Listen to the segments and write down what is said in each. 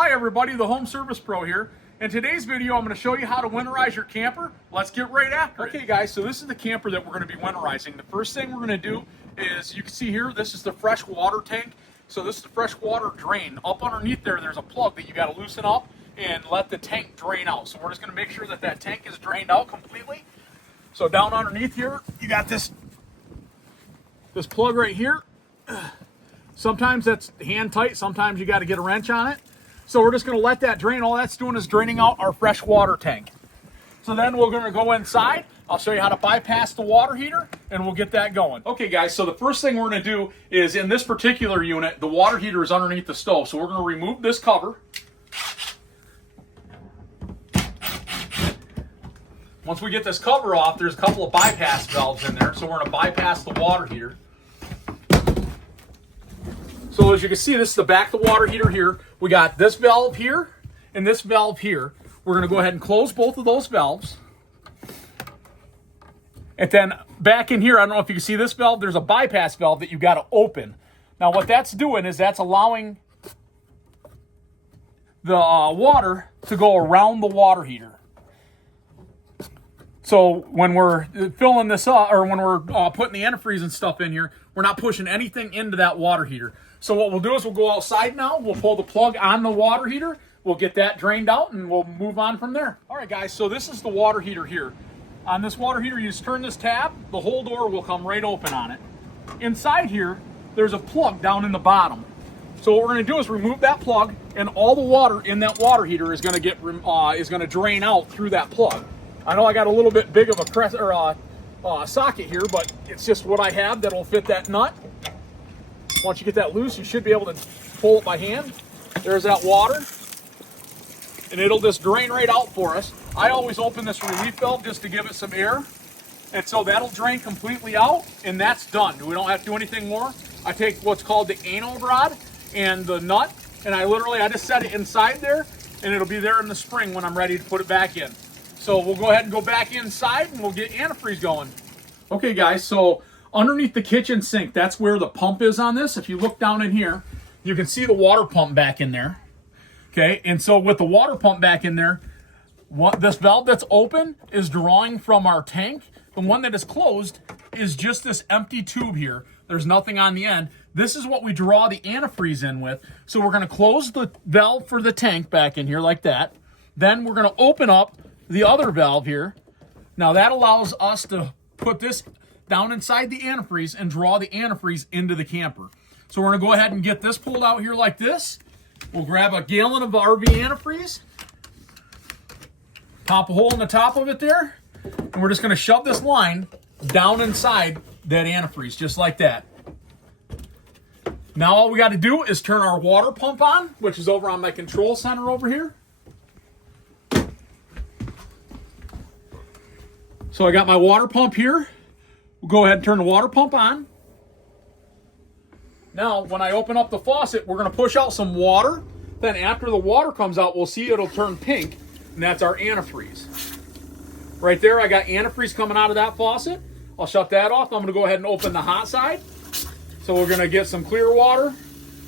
Hi everybody, the Home Service Pro here. In today's video, I'm going to show you how to winterize your camper. Let's get right after it. Okay guys, so this is the camper that we're going to be winterizing. The first thing we're going to do is, you can see here, this is the fresh water tank. So this is the fresh water drain. Up underneath there, there's a plug that you got to loosen up and let the tank drain out. So we're just going to make sure that that tank is drained out completely. So down underneath here, you got this plug right here. Sometimes that's hand tight, sometimes you got to get a wrench on it. So we're just going to let that drain. All that's doing is draining out our fresh water tank. So then we're going to go inside. I'll show you how to bypass the water heater and we'll get that going. Okay guys, so the first thing we're going to do is, in this particular unit, the water heater is underneath the stove. So we're going to remove this cover. Once we get this cover off, there's a couple of bypass valves in there. So we're going to bypass the water heater. So as you can see, this is the back of the water heater here. We got this valve here and this valve here. We're going to go ahead and close both of those valves. And then back in here, I don't know if you can see this valve, there's a bypass valve that you got to open. Now what that's doing is that's allowing the water to go around the water heater. So when we're filling this up, or when we're putting the antifreeze and stuff in here, we're not pushing anything into that water heater. So what we'll do is we'll go outside now, we'll pull the plug on the water heater, we'll get that drained out, and we'll move on from there. All right guys, so this is the water heater here. On this water heater, you just turn this tab, the whole door will come right open on it. Inside here, there's a plug down in the bottom. So what we're going to do is remove that plug, and all the water in that water heater is going to drain out through that plug. I know I got a little bit big of a socket here, but it's just what I have that'll fit that nut. Once you get that loose, you should be able to pull it by hand. There's that water, and it'll just drain right out for us. I always open this relief valve just to give it some air, and so that'll drain completely out, and that's done. We don't have to do anything more. I take what's called the anode rod and the nut, and I just set it inside there, and it'll be there in the spring when I'm ready to put it back in. So we'll go ahead and go back inside and we'll get antifreeze going. Okay guys, so underneath the kitchen sink, that's where the pump is on this. If you look down in here, you can see the water pump back in there. Okay, and so with the water pump back in there, this valve that's open is drawing from our tank. The one that is closed is just this empty tube here. There's nothing on the end. This is what we draw the antifreeze in with. So we're going to close the valve for the tank back in here like that. Then we're going to open up the other valve here. Now that allows us to put this down inside the antifreeze and draw the antifreeze into the camper. So we're going to go ahead and get this pulled out here like this. We'll grab a gallon of RV antifreeze, pop a hole in the top of it there, and we're just going to shove this line down inside that antifreeze, just like that. Now all we got to do is turn our water pump on, which is over on my control center over here. So I got my water pump here. We'll go ahead and turn the water pump on. Now, when I open up the faucet, we're going to push out some water. Then after the water comes out, we'll see it'll turn pink, and that's our antifreeze. Right there, I got antifreeze coming out of that faucet. I'll shut that off. I'm going to go ahead and open the hot side. So we're going to get some clear water.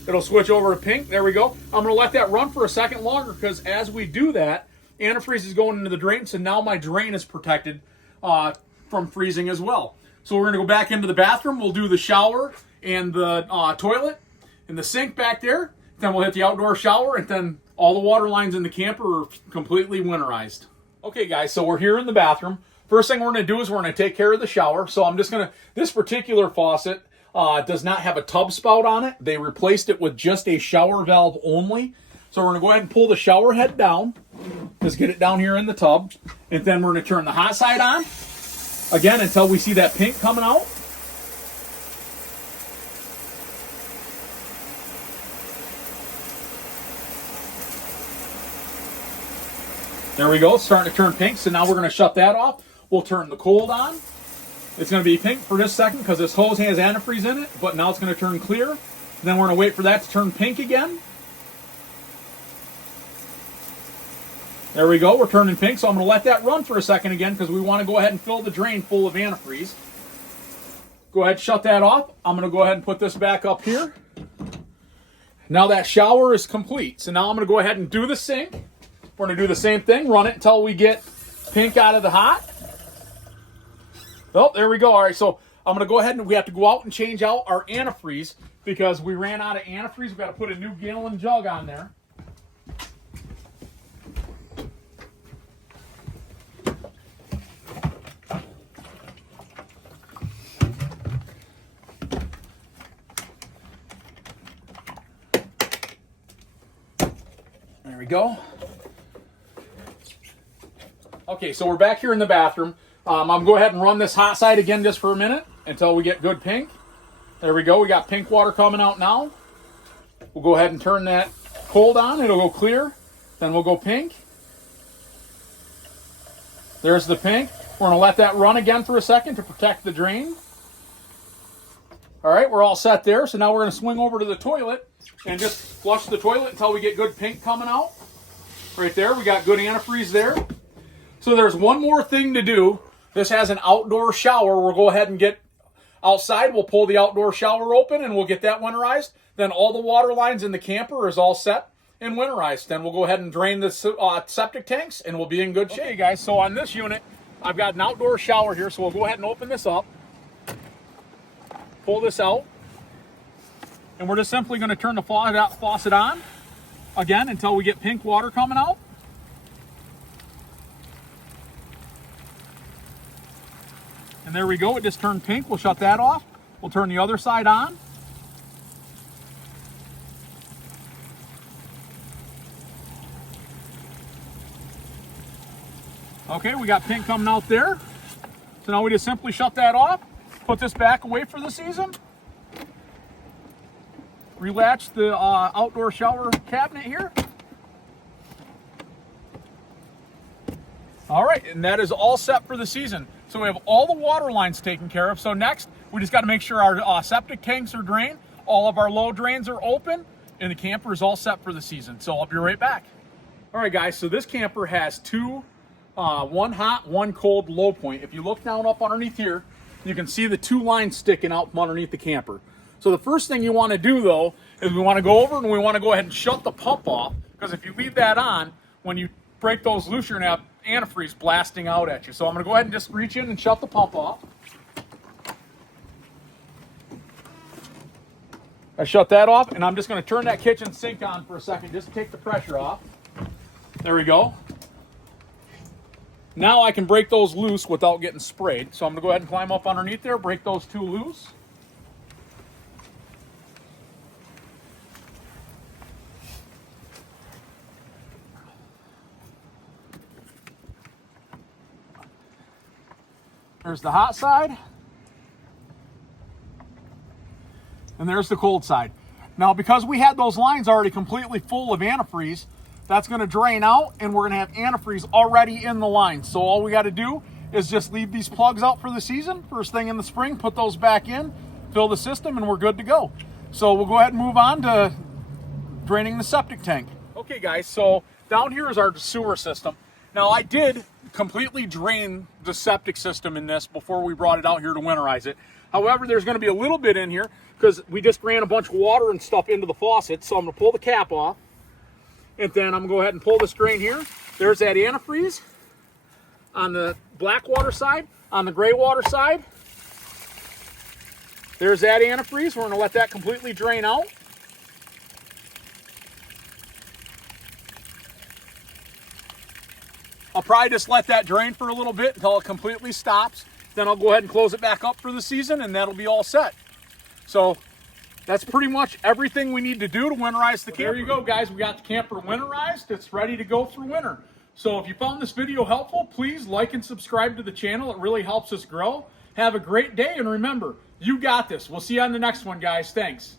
It'll switch over to pink. There we go. I'm going to let that run for a second longer, because as we do that, antifreeze is going into the drain, so now my drain is protected from freezing as well. So we're going to go back into the bathroom. We'll do the shower and the toilet and the sink back there. Then we'll hit the outdoor shower, and then all the water lines in the camper are completely winterized. Okay guys, so we're here in the bathroom. First thing we're going to do is we're going to take care of the shower. So I'm just going to, this particular faucet does not have a tub spout on it. They replaced it with just a shower valve only. So we're going to go ahead and pull the shower head down. Just get it down here in the tub. And then we're going to turn the hot side on. Again, until we see that pink coming out. There we go, it's starting to turn pink. So now we're going to shut that off. We'll turn the cold on. It's going to be pink for this second because this hose has antifreeze in it. But now it's going to turn clear. Then we're going to wait for that to turn pink again. There we go, we're turning pink, so I'm going to let that run for a second again because we want to go ahead and fill the drain full of antifreeze. Go ahead and shut that off. I'm going to go ahead and put this back up here. Now that shower is complete. So now I'm going to go ahead and do the sink. We're going to do the same thing, run it until we get pink out of the hot. Oh, there we go. All right, so I'm going to go ahead and we have to go out and change out our antifreeze because we ran out of antifreeze. We've got to put a new gallon jug on there. There we go. Okay, so we're back here in the bathroom. I'm going to go ahead and run this hot side again just for a minute until we get good pink. There we go. We got pink water coming out now. We'll go ahead and turn that cold on. It'll go clear. Then we'll go pink. There's the pink. We're going to let that run again for a second to protect the drain. All right, we're all set there. So now we're going to swing over to the toilet and just flush the toilet until we get good pink coming out. Right there, we got good antifreeze there. So there's one more thing to do. This has an outdoor shower. We'll go ahead and get outside. We'll pull the outdoor shower open and we'll get that winterized. Then all the water lines in the camper is all set and winterized. Then we'll go ahead and drain the septic tanks and we'll be in good shape. Okay, guys, so on this unit, I've got an outdoor shower here. So we'll go ahead and open this up. Pull this out. And we're just simply going to turn the faucet on again until we get pink water coming out. And there we go, it just turned pink. We'll shut that off. We'll turn the other side on. Okay, we got pink coming out there. So now we just simply shut that off, put this back away for the season. Relatch the outdoor shower cabinet here. All right, and that is all set for the season. So we have all the water lines taken care of. So next, we just got to make sure our septic tanks are drained, all of our low drains are open, and the camper is all set for the season. So I'll be right back. All right, guys, so this camper has two, one hot, one cold low point. If you look down up underneath here, you can see the two lines sticking out from underneath the camper. So the first thing you want to do, though, is we want to go over and we want to go ahead and shut the pump off, because if you leave that on, when you break those loose, you're going to have antifreeze blasting out at you. So I'm going to go ahead and just reach in and shut the pump off. I shut that off, and I'm just going to turn that kitchen sink on for a second just to take the pressure off. There we go. Now I can break those loose without getting sprayed. So I'm going to go ahead and climb up underneath there, break those two loose. There's the hot side. And there's the cold side. Now, because we had those lines already completely full of antifreeze, that's going to drain out and we're going to have antifreeze already in the line. So all we got to do is just leave these plugs out for the season. First thing in the spring, put those back in, fill the system, and we're good to go. So we'll go ahead and move on to draining the septic tank. Okay, guys, so down here is our sewer system. Now, I did completely drain the septic system in this before we brought it out here to winterize it. However, there's going to be a little bit in here because we just ran a bunch of water and stuff into the faucet. So I'm going to pull the cap off. And then I'm going to go ahead and pull this drain here. There's that antifreeze on the black water side. On the gray water side, there's that antifreeze. We're going to let that completely drain out. I'll probably just let that drain for a little bit until it completely stops. Then I'll go ahead and close it back up for the season, and that'll be all set. So that's pretty much everything we need to do to winterize the camper. There you go, guys. We got the camper winterized. It's ready to go through winter. So if you found this video helpful, please like and subscribe to the channel. It really helps us grow. Have a great day, and remember, you got this. We'll see you on the next one, guys. Thanks.